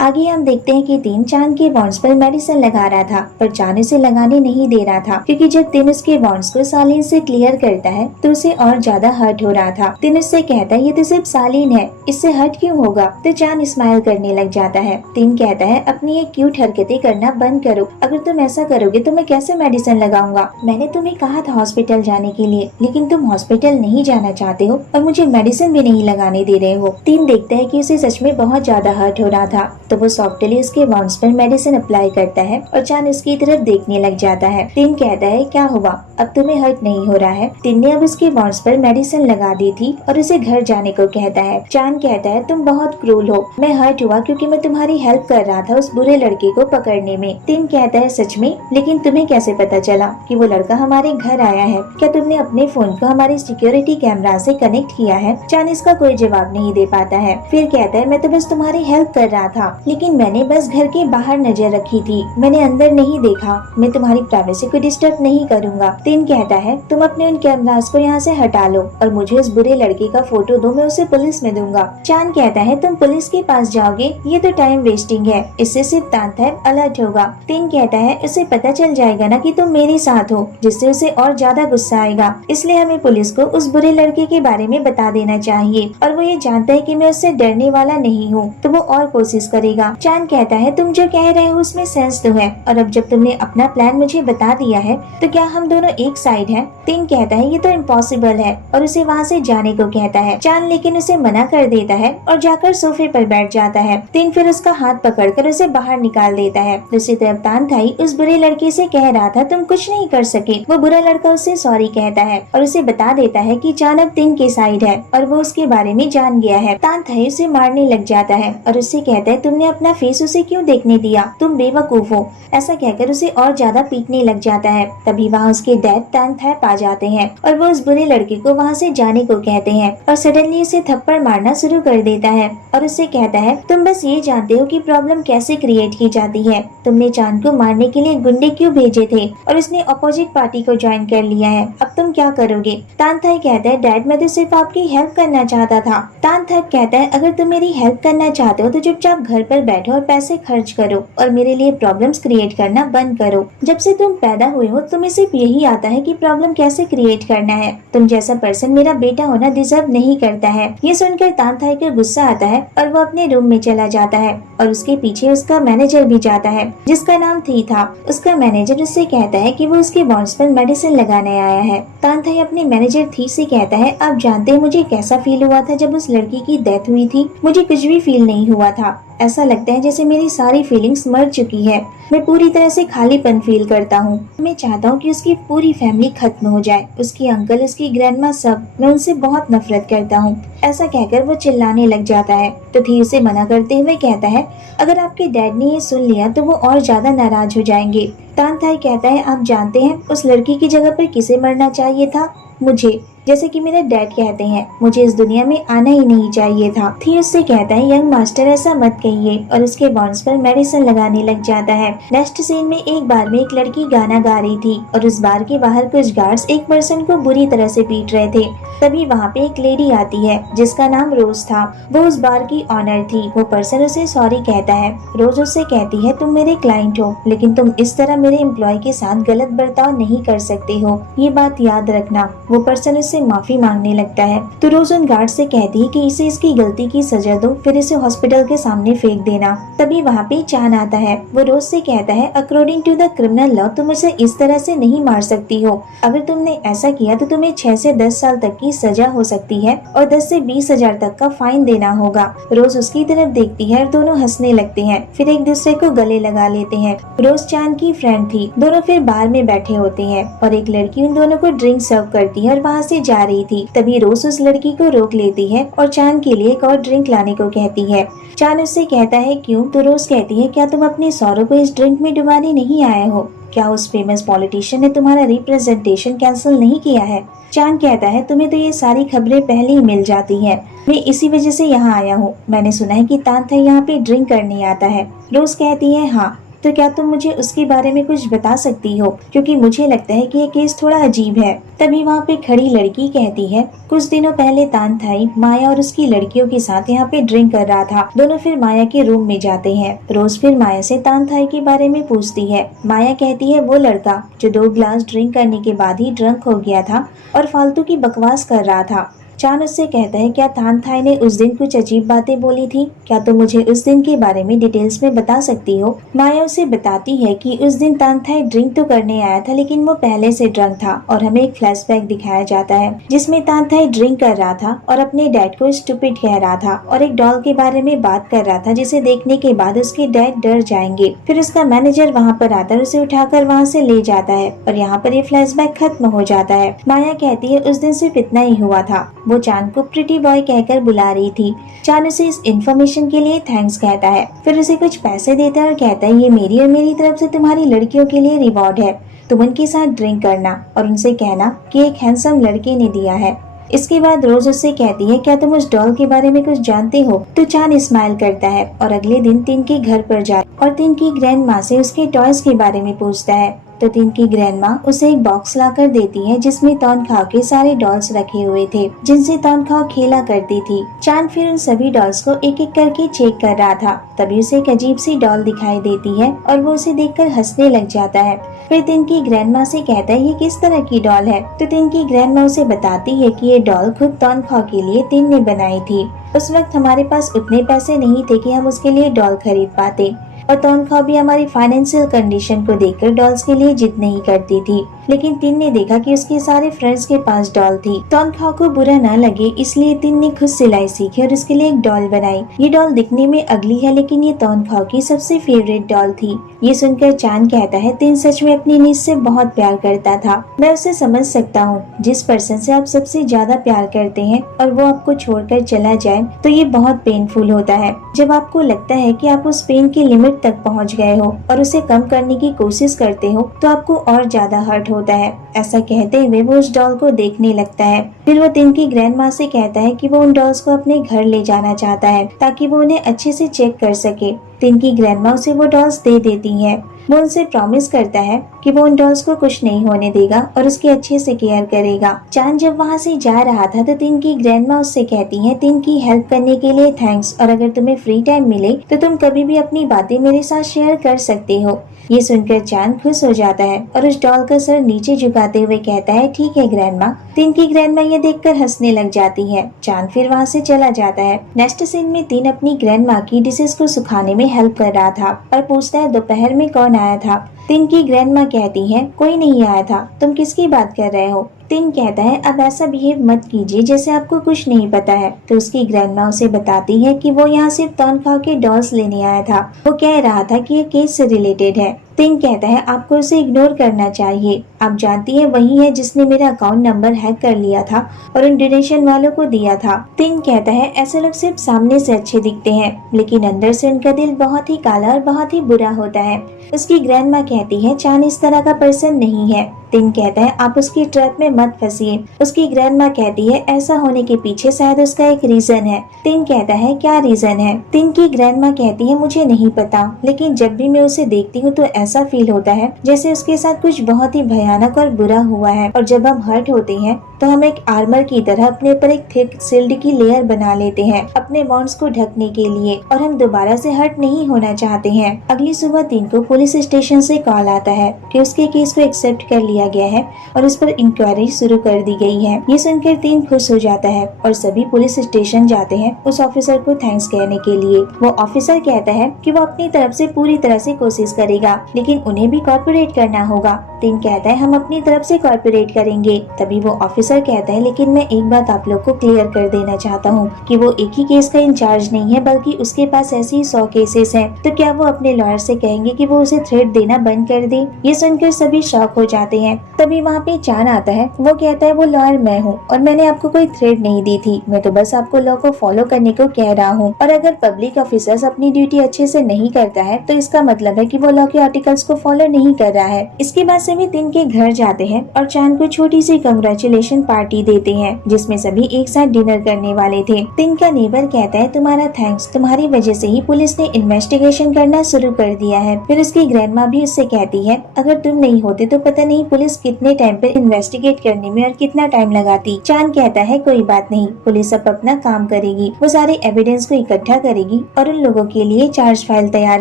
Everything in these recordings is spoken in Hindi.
आगे हम देखते हैं कि तीन चांद के बॉन्ड्स पर मेडिसिन लगा रहा था, पर चांद उसे लगाने नहीं दे रहा था, क्योंकि जब तीन उसके बॉन्ड्स को सालीन से क्लियर करता है तो उसे और ज्यादा हर्ट हो रहा था। तीन उससे कहता है ये तो सिर्फ सालीन है, इससे हर्ट क्यों होगा? तो चांद स्माइल करने लग जाता है। तीन कहता है अपनी ये क्यूट हरकतें करना बंद करो, अगर तुम ऐसा करोगे तो मैं कैसे मेडिसिन लगाऊंगा? मैंने तुम्हें कहा था हॉस्पिटल जाने के लिए, लेकिन तुम हॉस्पिटल नहीं जाना चाहते हो और मुझे मेडिसिन भी नहीं लगाने दे रहे हो। तीन देखता है कि उसे सच में बहुत ज्यादा हर्ट हो रहा था, तो वो सॉफ्टली उसके बॉन्ड्स पर मेडिसिन अप्लाई करता है और चांद उसकी तरफ देखने लग जाता है। तीन कहता है क्या हुआ, अब तुम्हें हर्ट नहीं हो रहा है? तीन ने अब उसके बॉन्ड्स पर मेडिसिन लगा दी थी और उसे घर जाने को कहता है। चांद कहता है तुम बहुत क्रूल हो, मैं हर्ट हुआ क्योंकि मैं तुम्हारी हेल्प कर रहा था उस बुरे लड़के को पकड़ने में। तीन कहता है सच में? लेकिन तुम्हें कैसे पता चला कि वो लड़का हमारे घर आया है? क्या तुमने अपने फोन को हमारे सिक्योरिटी कैमरा से कनेक्ट किया है? चांद इसका कोई जवाब नहीं दे पाता है। फिर कहता है मैं तो बस तुम्हारी हेल्प कर रहा था, लेकिन मैंने बस घर के बाहर नजर रखी थी, मैंने अंदर नहीं देखा, मैं तुम्हारी प्राइवेसी को डिस्टर्ब नहीं करूंगा। तीन कहता है तुम अपने उन कैमरास को यहाँ से हटा लो और मुझे उस बुरे लड़के का फोटो दो, मैं उसे पुलिस में दूंगा। चांद कहता है तुम पुलिस के पास जाओगे, ये तो टाइम वेस्टिंग है, इससे सिर्फ तांतैब अलर्ट होगा। तीन कहता है उसे पता चल जाएगा ना कि तुम मेरे साथ हो, जिससे उसे और ज्यादा गुस्सा आएगा, इसलिए हमें पुलिस को उस बुरे लड़के के बारे में बता देना चाहिए, और वो ये जानता है कि मैं उससे डरने वाला नहीं हूँ, तो वो और कोशिश करेगा। चांद कहता है तुम जो कह रहे हो उसमें सेंस तो है, और अब जब तुमने अपना प्लान मुझे बता दिया है तो क्या हम दोनों एक साइड हैं? तीन कहता है ये तो इम्पॉसिबल है और उसे वहाँ से जाने को कहता है। चांद लेकिन उसे मना कर देता है और जाकर सोफे पर बैठ जाता है। तीन फिर उसका हाथ पकड़कर उसे बाहर निकाल देता है। दूसरी तरफ तानथाई उस बुरे लड़के से कह रहा था तुम कुछ नहीं कर सके। वो बुरा लड़का उससे सॉरी कहता है और उसे बता देता है कि चांद अब तीन के साइड है और वो उसके बारे में जान गया है। तानथाई उसे मारने लग जाता है और उससे कहता है तुमने अपना फेस उसे क्यों देखने दिया, तुम बेवकूफ हो। ऐसा कहकर उसे और ज्यादा पीटने लग जाता है। तभी वहाँ उसके डैड तानथैप आ जाते हैं और वो उस बुरे लड़के को वहाँ से जाने को कहते हैं और सडनली उसे थप्पड़ मारना शुरू कर देता है और उससे कहता है तुम बस ये जानते हो कि प्रॉब्लम कैसे क्रिएट की जाती है, तुमने चांद को मारने के लिए गुंडे क्यों भेजे थे और उसने अपोजिट पार्टी को ज्वाइन कर लिया है, अब तुम क्या करोगे? तानथाई कहता है डैड मैं तो सिर्फ आपकी हेल्प करना चाहता था। तानथैप कहता है अगर तुम मेरी हेल्प करना चाहते हो तो चुपचाप घर पर बैठो और पैसे खर्च करो और मेरे लिए प्रॉब्लम्स क्रिएट करना बंद करो। जब से तुम पैदा हुए हो तुम्हें सिर्फ यही आता है कि प्रॉब्लम कैसे क्रिएट करना है, तुम जैसा पर्सन मेरा बेटा होना डिजर्व नहीं करता है। ये सुनकर तानथाई को गुस्सा आता है और वो अपने रूम में चला जाता है और उसके पीछे उसका मैनेजर भी जाता है जिसका नाम थी था। उसका मैनेजर उससे कहता है कि वो उसके बॉन्ड्स पर मेडिसिन लगाने आया है। तानथाई अपने मैनेजर थी से कहता है आप जानते हैं मुझे कैसा फील हुआ था जब उस लड़की की डेथ हुई थी? मुझे कुछ भी फील नहीं हुआ था, ऐसा लगता है जैसे मेरी सारी फीलिंग्स मर चुकी है, मैं पूरी तरह से खालीपन फील करता हूँ। मैं चाहता हूँ कि उसकी पूरी फैमिली खत्म हो जाए, उसकी अंकल, उसकी ग्रैंडमा, सब, मैं उनसे बहुत नफरत करता हूँ। ऐसा कहकर वो चिल्लाने लग जाता है तो थी उसे मना करते हुए कहता है अगर आपके डैड ने ये सुन लिया तो वो और ज्यादा नाराज हो जाएंगे। तानथाई कहता है आप जानते हैं उस लड़की की जगह पर किसे मरना चाहिए था? मुझे, जैसे कि मेरे डैड कहते हैं, मुझे इस दुनिया में आना ही नहीं चाहिए था। थी उससे कहता है यंग मास्टर ऐसा मत कहिए और उसके बॉन्ड्स पर मेडिसिन लगाने लग जाता है। नेक्स्ट सीन में एक बार में एक लड़की गाना गा रही थी और उस बार के बाहर कुछ गार्ड्स एक पर्सन को बुरी तरह से पीट रहे थे। तभी वहाँ पे एक लेडी आती है जिसका नाम रोज था, वो उस बार की ऑनर थी। वो पर्सन उसे सॉरी कहता है। रोज उससे कहती है तुम मेरे क्लाइंट हो, लेकिन तुम इस तरह मेरे एम्प्लॉय के साथ गलत बर्ताव नहीं कर सकते हो, ये बात याद रखना। वो पर्सन उससे माफी मांगने लगता है तो रोज उन गार्ड से कहती है कि इसे इसकी गलती की सजा दो, फिर इसे हॉस्पिटल के सामने फेंक देना। तभी वहाँ पे चांद आता है। वो रोज से कहता है according to the criminal law तुम उसे इस तरह से नहीं मार सकती हो, अगर तुमने ऐसा किया तो तुम्हें 6 से 10 साल तक की सजा हो सकती है और 10 से 20 हजार तक का फाइन देना होगा। रोज उसकी तरफ देखती है और दोनों हंसने लगते हैं, फिर एक दूसरे को गले लगा लेते हैं। रोज चांद की फ्रेंड थी। दोनों फिर बार में बैठे होते हैं और एक लड़की उन दोनों को ड्रिंक सर्व करती है और वहाँ से जा रही थी। तभी रोज उस लड़की को रोक लेती है और चांद के लिए एक और ड्रिंक लाने को कहती है। चांद उससे कहता है क्यों? तो रोज कहती है क्या तुम अपने सौरों को इस ड्रिंक में डुबाने नहीं आए हो? क्या उस फेमस पॉलिटिशियन ने तुम्हारा रिप्रेजेंटेशन कैंसिल नहीं किया है? चांद कहता है तुम्हें तो ये सारी खबरें पहले ही मिल जाती हैं, मैं इसी वजह से यहाँ आया हूँ। मैंने सुना है कि तानथाई यहाँ पे ड्रिंक करने आता है। रोज कहती है हाँ, तो क्या तुम मुझे उसके बारे में कुछ बता सकती हो, क्योंकि मुझे लगता है कि ये केस थोड़ा अजीब है। तभी वहाँ पे खड़ी लड़की कहती है, कुछ दिनों पहले तानथाई माया और उसकी लड़कियों के साथ यहाँ पे ड्रिंक कर रहा था। दोनों फिर माया के रूम में जाते हैं। रोज फिर माया से तानथाई के बारे में पूछती है। माया कहती है वो लड़का जो 2 ग्लास ड्रिंक करने के बाद ही ड्रंक हो गया था और फालतू की बकवास कर रहा था। चान उससे कहता है, क्या तानथाई ने उस दिन कुछ अजीब बातें बोली थी? क्या तुम मुझे उस दिन के बारे में डिटेल्स में बता सकती हो? माया उसे बताती है कि उस दिन तानथाई ड्रिंक तो करने आया था, लेकिन वो पहले से ड्रंक था और हमें एक फ्लैशबैक दिखाया जाता है जिसमें तानथाई ड्रिंक कर रहा था और अपने डैड को स्टूपिड कह रहा था और एक डॉल के बारे में बात कर रहा था जिसे देखने के बाद उसके डैड डर जाएंगे। फिर उसका मैनेजर वहाँ पर आता है, उसे उठाकर वहाँ से ले जाता है और यहाँ पर ये फ्लैशबैक खत्म हो जाता है। माया कहती है उस दिन सिर्फ इतना ही हुआ था। वो चान को प्रिटी बॉय कहकर बुला रही थी। चान उसे इस इन्फॉर्मेशन के लिए थैंक्स कहता है, फिर उसे कुछ पैसे देता है और कहता है ये मेरी और मेरी तरफ से तुम्हारी लड़कियों के लिए रिवॉर्ड है। तुम उनके साथ ड्रिंक करना और उनसे कहना कि एक हैंडसम लड़के ने दिया है। इसके बाद रोज उससे कहती है, क्या तुम उस डॉल के बारे में कुछ जानते हो? तो चान स्माइल करता है और अगले दिन तिन के घर पर जाता और तिन की ग्रैंड माँ से उसके टॉयज के बारे में पूछता है। तो तिन की ग्रैंड माँ उसे एक बॉक्स लाकर देती है जिसमें तौनखाव के सारे डॉल्स रखे हुए थे जिनसे तौनखाव खेला करती थी। चांद फिर उन सभी डॉल्स को एक एक करके चेक कर रहा था। तभी उसे एक अजीब सी डॉल दिखाई देती है और वो उसे देखकर हंसने लग जाता है। फिर तिन की ग्रैंड माँ से कहता है ये किस तरह की डॉल है? तो तिन की ग्रैंड माँ उसे बताती है कि ये डॉल खुद तौनखाव के लिए तिन ने बनाई थी। उस वक्त हमारे पास उतने पैसे नहीं थे कि हम उसके लिए डॉल खरीद पाते और तौनखाव भी हमारी फाइनेंशियल कंडीशन को देखकर डॉल्स के लिए जिद नहीं करती थी। लेकिन तिन ने देखा कि उसके सारे फ्रेंड्स के पास डॉल थी। तौनखाव को बुरा न लगे इसलिए तिन ने खुद सिलाई सीखी और उसके लिए एक डॉल बनाई। ये डॉल दिखने में अगली है लेकिन ये तौनखाव की सबसे फेवरेट डॉल थी। ये सुनकर चांद कहता है तिन सच में अपनी नीज से बहुत प्यार करता था। मैं उसे समझ सकता हूँ। जिस पर्सन से आप सबसे ज्यादा प्यार करते हैं और वो आपको छोड़कर चला जाए तो ये बहुत पेनफुल होता है। जब आपको लगता है कि आप उस पेन की लिमिट तक पहुँच गए हो और उसे कम करने की कोशिश करते हो तो आपको और ज्यादा हर्ट होता है। ऐसा कहते हुए वो उस डॉल को देखने लगता है। फिर वो तिन की ग्रैंड माँ से कहता है कि वो उन डॉल्स को अपने घर ले जाना चाहता है ताकि वो उन्हें अच्छे से चेक कर सके। तिन की ग्रैंड माँ उसे वो डॉल्स दे देती है। वो उनसे प्रॉमिस करता है कि वो उन डॉल्स को कुछ नहीं होने देगा और उसकी अच्छे से केयर करेगा। चांद जब वहाँ से जा रहा था तो तिन की ग्रैंड माँ उससे कहती है तिन की हेल्प करने के लिए थैंक्स और अगर तुम्हें फ्री टाइम मिले तो तुम कभी भी अपनी बातें मेरे साथ शेयर कर सकते हो। ये सुनकर चांद खुश हो जाता है और उस डॉल का सर नीचे झुकाते हुए कहता है ठीक है ग्रैंड माँ। तिन की ग्रैंड माँ ये देखकर हंसने लग जाती है। चांद फिर वहाँ से चला जाता है। नेक्स्ट सीन में तिन अपनी ग्रैंड माँ की डिशेस को सुखाने में हेल्प कर रहा था और पूछता है दोपहर में कौन आया था? तिन की ग्रैंड माँ कहती है कोई नहीं आया था। तुम किसकी बात कर रहे हो? तिन कहता है अब ऐसा बिहेव मत कीजिए जैसे आपको कुछ नहीं पता है। तो उसकी ग्रैंड माँ उसे बताती है कि वो यहाँ सिर्फ तौनखाव के डॉल्स लेने आया था। वो कह रहा था कि ये केस से रिलेटेड है। तिन कहता है आपको उसे इग्नोर करना चाहिए। आप जानती है वही है जिसने मेरा अकाउंट नंबर हैक कर लिया था और उन डोनेशन वालों को दिया था। तिन कहता है ऐसे लोग सिर्फ सामने से अच्छे दिखते हैं लेकिन अंदर से उनका दिल बहुत ही काला और बहुत ही बुरा होता है। उसकी ग्रैंड माँ कहती है चांद इस तरह का पर्सन नहीं है। तिन कहता है आप उसकी ट्रैप में मत फंसिए। उसकी ग्रैंड माँ कहती है ऐसा होने के पीछे शायद उसका एक रीजन है। तिन कहता है क्या रीजन है? तिन की ग्रैंड माँ कहती है मुझे नहीं पता लेकिन जब भी मैं उसे देखती हूँ तो ऐसा फील होता है जैसे उसके साथ कुछ बहुत ही भयानक और बुरा हुआ है और जब हम हर्ट होते हैं तो हम एक आर्मर की तरह अपने ऊपर एक थिक सिल्ड की लेयर बना लेते हैं अपने वॉन्ड्स को ढकने के लिए और हम दोबारा से हर्ट नहीं होना चाहते हैं। अगली सुबह तिन को पुलिस स्टेशन से कॉल आता है कि उसके केस को एक्सेप्ट कर लिया गया है और उस पर इंक्वायरी शुरू कर दी गई है। ये सुनकर तिन खुश हो जाता है और सभी पुलिस स्टेशन जाते हैं उस ऑफिसर को थैंक्स कहने के लिए। वो ऑफिसर कहता है कि वो अपनी तरफ से पूरी तरह से कोशिश करेगा लेकिन उन्हें भी कॉर्पोरेट करना होगा। तिन कहता है हम अपनी तरफ से कॉर्पोरेट करेंगे। तभी वो ऑफिसर कहता है लेकिन मैं एक बात आप लोग को क्लियर कर देना चाहता हूँ कि वो एक ही केस का इंचार्ज नहीं है बल्कि उसके पास ऐसी 100 केसेस हैं। तो क्या वो अपने लॉयर से कहेंगे कि वो उसे थ्रेट देना बंद कर दे? ये सुनकर सभी शॉक हो जाते हैं। हैं। तभी वहाँ पे चान आता है। वो कहता है वो लॉयर मैं हूँ और मैंने आपको कोई थ्रेट नहीं दी थी, मैं तो बस आपको लॉ को फॉलो करने को कह रहा हूँ। और अगर पब्लिक ऑफिसर्स अपनी ड्यूटी अच्छे से नहीं करता है तो इसका मतलब है कि वो लॉ के आर्टिकल्स को फॉलो नहीं कर रहा है। इसके बाद सभी तिन के घर जाते हैं और चान को छोटी सी कंग्रेचुलेशन पार्टी देते हैं जिसमें सभी एक साथ डिनर करने वाले थे। तिन का नेबर कहता है तुम्हारा थैंक्स, तुम्हारी वजह से ही पुलिस ने इन्वेस्टिगेशन करना शुरू कर दिया है। फिर उसकी ग्रैंडमा भी उससे कहती है अगर तुम नहीं होते तो पता नहीं पुलिस कितने टाइम पर इन्वेस्टिगेट करने में और कितना टाइम लगाती। चान कहता है कोई बात नहीं, पुलिस अब अपना काम करेगी, वो सारे एविडेंस को इकट्ठा करेगी और उन लोगों के लिए चार्ज फाइल तैयार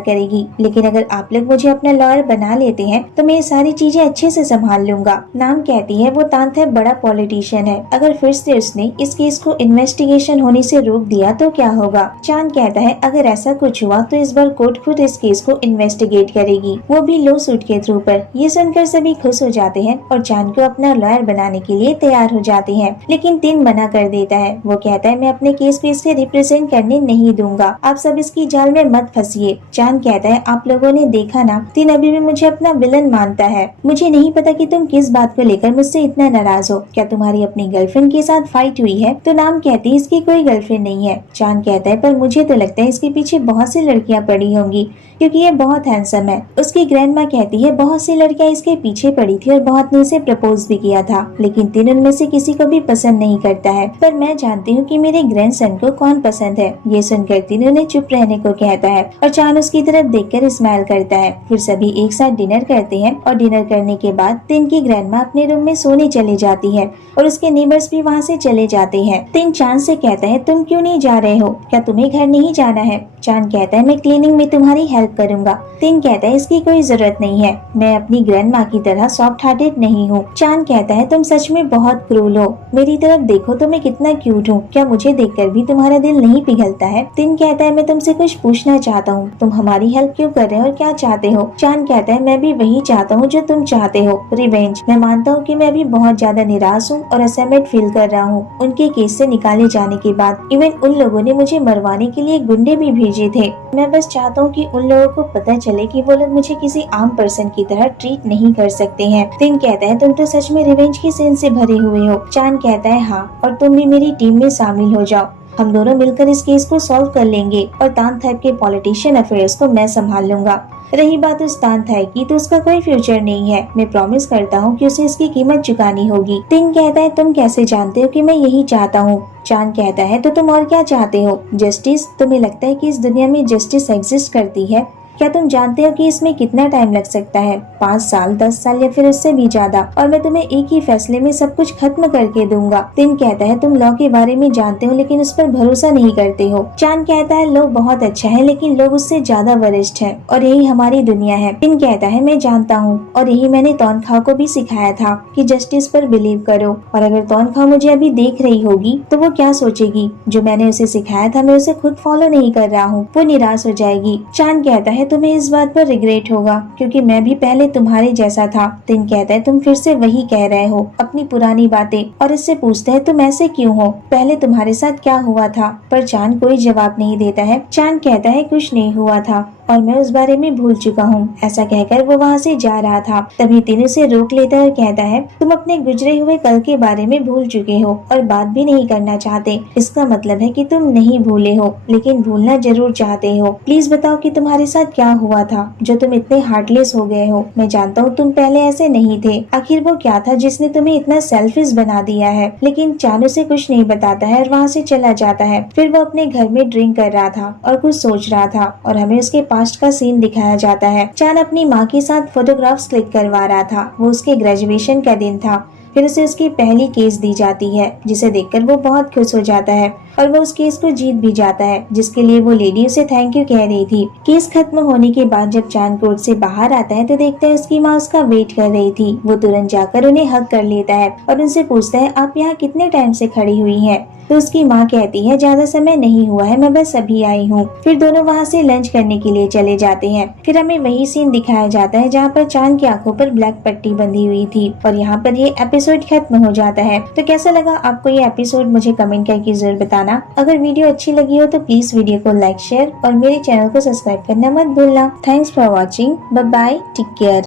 करेगी। लेकिन अगर आप लोग मुझे अपना लॉयर बना लेते हैं तो मैं ये सारी चीजें अच्छे से संभाल लूंगा। नाम कहती है वो तांत है बड़ा पॉलिटिशियन है, अगर फिर से उसने इस केस को इन्वेस्टिगेशन होने से रोक दिया तो क्या होगा। चान कहता है अगर ऐसा कुछ हुआ तो इस बार कोर्ट खुद इस केस को इन्वेस्टिगेट करेगी, वो भी लॉ सूट के थ्रू पर। ये सुनकर सभी खुश हो जाते हैं और चान को अपना लॉयर बनाने के लिए तैयार हो जाते हैं। लेकिन तिन मना कर देता है। वो कहता है मैं अपने केस को इससे रिप्रेजेंट करने नहीं दूंगा, आप सब इसकी जाल में मत फंसिए। चान कहता है आप लोगों ने देखा ना, तिन अभी भी मुझे अपना विलन मानता है। मुझे नहीं पता कि तुम किस बात को लेकर मुझसे इतना नाराज हो, क्या तुम्हारी अपनी गर्लफ्रेंड के साथ फाइट हुई है। तो नाम कहती है इसकी कोई गर्लफ्रेंड नहीं है। चान कहता है पर मुझे तो लगता है इसके पीछे बहुत सी लड़कियां पड़ी होंगी क्योंकि ये बहुत हैंडसम है। उसकी ग्रैंडमा कहती है बहुत सी लड़कियां इसके पीछे पड़ी थी और बहुत ने इसे प्रपोज भी किया था, लेकिन तीन उनमें से किसी को भी पसंद नहीं करता है। पर मैं जानती हूँ कि मेरे ग्रैंडसन को कौन पसंद है। ये सुनकर तीन उन्हें चुप रहने को कहता है और चान उसकी तरफ देखकर स्माइल करता है। फिर सभी एक साथ डिनर करते हैं और डिनर करने के बाद तिन की ग्रैंडमा अपने रूम में सोने चली जाती है और उसके नेबर्स भी वहाँ से चले जाते हैं। तिन चान से कहता है तुम क्यों नहीं जा रहे हो, क्या तुम्हें घर नहीं जाना है। चान कहता है मैं क्लीनिंग में तुम्हारी हेल्प करूंगा। तिन कहता है इसकी कोई जरूरत नहीं है, मैं अपनी ग्रैंडमा की तरह सॉफ्ट हार्टेड नहीं हूँ। चान कहता है तुम सच में बहुत क्रूल हो, मेरी तरफ देखो तो मैं कितना क्यूट हूँ, क्या मुझे देखकर भी तुम्हारा दिल नहीं पिघलता है। तिन कहता है मैं तुमसे कुछ पूछना चाहता हूँ, तुम हमारी हेल्प क्यों कर रहे हो और क्या चाहते हो। चान कहता है मैं भी वही चाहता हूँ जो तुम चाहते हो, रिवेंज। मैं मानता हूँ कि मैं भी बहुत ज्यादा निराश हूँ और असेमेंट फील कर रहा हूँ। उनके केस से निकाले जाने के बाद इवन उन लोगों ने मुझे मरवाने के लिए गुंडे भी भेजे थे। मैं बस चाहता हूँ कि उन लोगों को पता चले कि वो लोग मुझे किसी आम पर्सन की तरह ट्रीट नहीं कर सकते हैं। तिन कहता है तुम तो सच में रिवेंज की सेंस से भरे हुए हो। चान कहता है हाँ, और तुम भी मेरी टीम में शामिल हो जाओ, हम दोनों मिलकर इस केस को सॉल्व कर लेंगे और तानथैप के पॉलिटिशियन अफेयर्स को मैं संभाल लूंगा। रही बात उस तानथैप की तो उसका कोई फ्यूचर नहीं है, मैं प्रॉमिस करता हूँ कि उसे इसकी कीमत चुकानी होगी। तिन कहता है तुम कैसे जानते हो कि मैं यही चाहता हूँ। चान कहता है तो तुम और क्या चाहते हो, जस्टिस। तुम्हें लगता है कि इस दुनिया में जस्टिस एग्जिस्ट करती है, क्या तुम जानते हो कि इसमें कितना टाइम लग सकता है, 5 साल, 10 साल या फिर उससे भी ज्यादा, और मैं तुम्हें एक ही फैसले में सब कुछ खत्म करके दूंगा। तिन कहता है तुम लॉ के बारे में जानते हो लेकिन उस पर भरोसा नहीं करते हो। चान कहता है लॉ बहुत अच्छा है लेकिन लोग उससे ज्यादा वरिष्ठ है और यही हमारी दुनिया है। तिन कहता है मैं जानता हूँ और यही मैंने तोनखाओ को भी सिखाया था कि जस्टिस पर बिलीव करो, और अगर तोनखाओ मुझे अभी देख रही होगी तो वो क्या सोचेगी, जो मैंने उसे सिखाया था मैं उसे खुद फॉलो नहीं कर रहा हूँ, वो निराश हो जाएगी। चान कहता है तुम्हें इस बात पर रिग्रेट होगा क्योंकि मैं भी पहले तुम्हारे जैसा था। तिन कहता है तुम फिर से वही कह रहे हो, अपनी पुरानी बातें, और इससे पूछता है तुम ऐसे क्यों हो, पहले तुम्हारे साथ क्या हुआ था। पर चान कोई जवाब नहीं देता है। चान कहता है कुछ नहीं हुआ था और मैं उस बारे में भूल चुका हूँ। ऐसा कहकर वो वहाँ से जा रहा था, तभी तीन उसे रोक लेता है और कहता है तुम अपने गुजरे हुए कल के बारे में भूल चुके हो और बात भी नहीं करना चाहते। इसका मतलब है कि तुम नहीं भूले हो लेकिन भूलना जरूर चाहते हो। प्लीज बताओ कि तुम्हारे साथ क्या हुआ था जो तुम इतने हार्टलेस हो गए हो। मैं जानता हूँ तुम पहले ऐसे नहीं थे, आखिर वो क्या था जिसने तुम्हें इतना सेल्फिश बना दिया है। लेकिन चान उसे कुछ नहीं बताता है और वहाँ से चला जाता है। फिर वो अपने घर में ड्रिंक कर रहा था और कुछ सोच रहा था और हमें उसके पास्ट का सीन दिखाया जाता है। चान अपनी माँ के साथ फोटोग्राफ्स क्लिक करवा रहा था, वो उसके ग्रेजुएशन का दिन था। फिर उसे उसकी पहली केस दी जाती है जिसे देखकर वो बहुत खुश हो जाता है और वो उस केस को जीत भी जाता है जिसके लिए वो लेडी उसे थैंक यू कह रही थी। केस खत्म होने के बाद जब चान कोर्ट से बाहर आता है तो देखता है उसकी माँ उसका वेट कर रही थी। वो तुरंत जाकर उन्हें हग कर लेता है और उनसे पूछता है आप यहाँ कितने टाइम से खड़ी हुई हैं। तो उसकी माँ कहती है ज्यादा समय नहीं हुआ है, मैं बस अभी आई हूँ। फिर दोनों वहाँ से लंच करने के लिए चले जाते हैं। फिर हमें वही सीन दिखाया जाता है जहाँ पर चांद की आंखों पर ब्लैक पट्टी बंधी हुई थी और यहाँ पर ये एपिसोड खत्म हो जाता है। तो कैसा लगा आपको ये एपिसोड, मुझे कमेंट करके जरूर बताना। अगर वीडियो अच्छी लगी हो तो प्लीज वीडियो को लाइक, शेयर और मेरे चैनल को सब्सक्राइब करना मत भूलना। Thanks for watching, bye bye, take care.